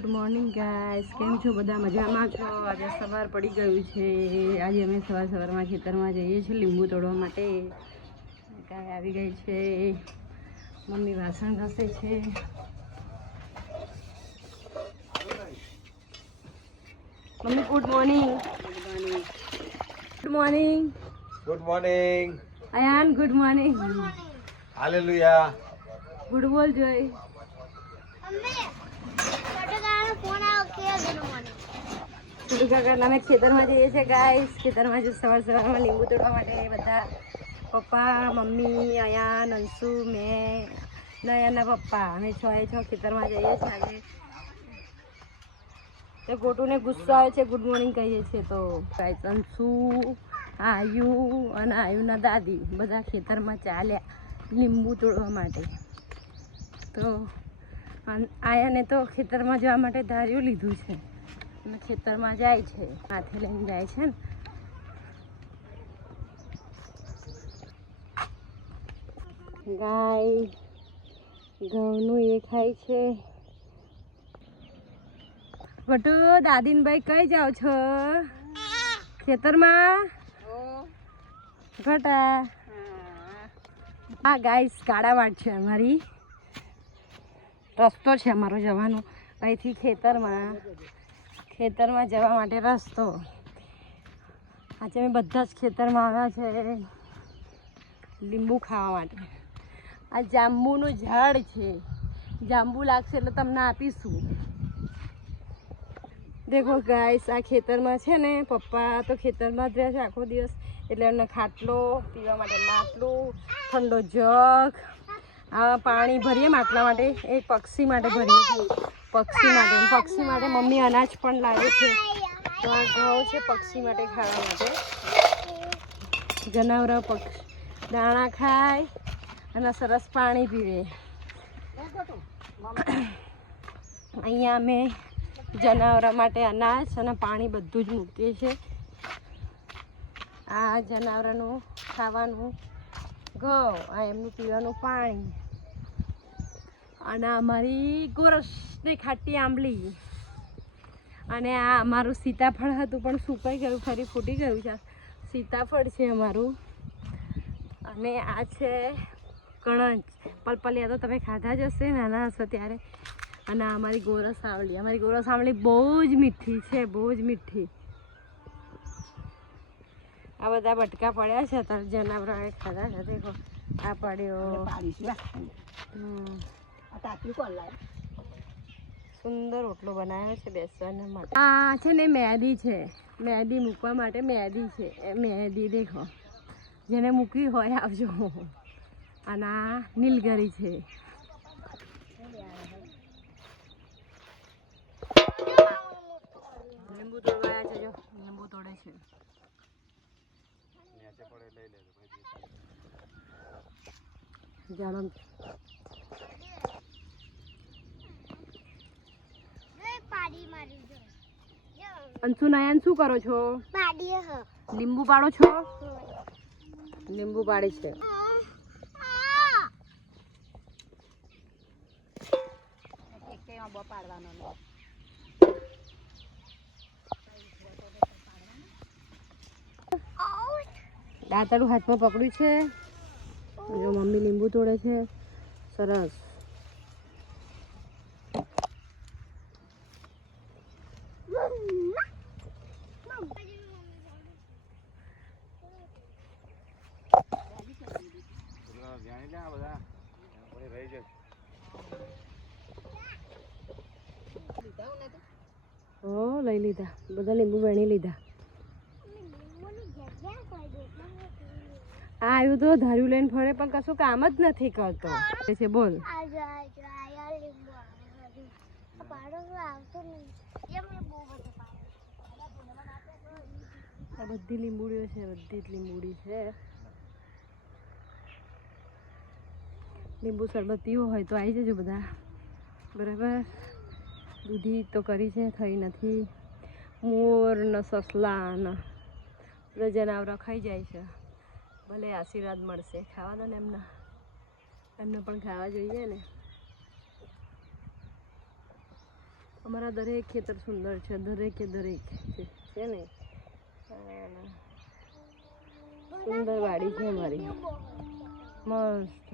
Good morning guys, કેમ છો બધા? મજામાં છો? આજે સવાર પડી ગયું છે. આજે અમે સવારમાં ખેતરમાં જઈએ છીએ લીંબુ તોડવા માટે. ગાય આવી ગઈ છે, મમ્મી વાસણ ઘસે છે. મમ્મી good morning. Good morning. Good morning. Ayaan good morning. Hallelujah. Good બોલ જોઈ. અમે ખેતરમાં જઈએ છીએ ગાઈસ. ખેતરમાં જે સવારમાં લીંબુ તોડવા માટે બધા પપ્પા, મમ્મી, અયાન, અંશુ, મેં, નયનના પપ્પા, અમે છ ખેતરમાં જઈએ છીએ. આજે તો ગોટુને ગુસ્સો આવે છે, ગુડ મોર્નિંગ કહીએ છીએ. તો ગાઈસ અંશુ, આયુ અને આયુના દાદી બધા ખેતરમાં ચાલ્યા લીંબુ તોડવા માટે. તો આયાને તો ખેતરમાં જવા માટે ધાર્યું લીધું છે અને ખેતરમાં જાય છે, હાથે લઈને જાય છે ને. ગાય ઘઉંનું એ ખાય છે. બટુ દાદીને ભાઈ કઈ જાઓ છો? ખેતરમાં ઘટા. હા ગાઈસ, કાળાવાડ છે અમારી. રસ્તો છે અમારો જવાનો અહીંથી ખેતરમાં જવા માટે રસ્તો. આજે અમે બધા જ ખેતરમાં આવ્યા છે લીંબુ ખાવા માટે. આ જાંબુનું ઝાડ છે, જાંબુ લાગશે એટલે તમને આપીશું. દેખો ગાઈસ, આ ખેતરમાં છે ને, પપ્પા તો ખેતરમાં જ રહે છે આખો દિવસ, એટલે એમને ખાટલો, પીવા માટે માટલું, ઠંડો જગ, આ પાણી ભરીએ માટલા માટે, એ પક્ષી માટે ભરીએ છીએ. પક્ષી માટે મમ્મી અનાજ પણ લાવે છે. તો આ ઘઉં છે પક્ષી માટે ખાવા માટે. જનાવરો દાણા ખાય અને સરસ પાણી પીવે. અહીંયા અમે જનાવરો માટે અનાજ અને પાણી બધું જ મૂકીએ છીએ. આ જનાવરોનું ખાવાનું ઘઉં, આ એમનું પીવાનું પાણી, અને અમારી ગોરસની ખાટી આંબલી, અને આ અમારું સીતાફળ હતું પણ સુકાઈ ગયું, ફરી ફૂટી ગયું છે. સીતાફળ છે અમારું. અને આ છે કણંચ. પલપલિયા તો તમે ખાધા જ હશે નાના હશો ત્યારે. અને અમારી ગોરસ આંબલી બહુ જ મીઠી છે, બહુ જ મીઠી. આ બધા બટકા પડ્યા છે, અત્યારે જનાવરોએ ખાધા છે. દેખો આ પડ્યો. સુંદર રોટલો બનાવ્યો છે બેસવાના માટે. આ છે ને મહેંદી છે, મહેંદી મૂકવા માટે મહેંદી છે. મહેંદી દેખો, જેને મૂકવી હોય આવજો. અને આ નીલગરી છે. લીંબુ તોડવા છે, જો લીંબુ તોડે છે. અંશુ નયન શું કરો છો? લીંબુ પાડો છો? લીંબુ પાડે છે. દાંતડું હાથમાં પકડ્યું છે. જો મમ્મી લીંબુ તોડે છે. સરસ. લઈ લીધા બધા લીંબુ વેણી લીધા. આવ્યું તો ધાર્યું લઈને ફરે પણ કશું કામ જ નથી કરતો છે. બોલ. આ બધી લીંબુડીઓ છે, બધી જ લીંબુડી છે. લીંબુ શરબત પીવો હોય તો આવી જજો બધા, બરાબર. દૂધી તો કરી છે, થઈ નથી. મોર ને સસલા ને બધા જનાવરો ખાઈ જાય છે. ભલે આશીર્વાદ મળશે, ખાવા દો ને એમને પણ ખાવા જોઈએ ને. અમારા દરેક ખેતર સુંદર છે, દરેકે દરેક છે ને. સુંદર વાડી છે અમારી, મસ્ત.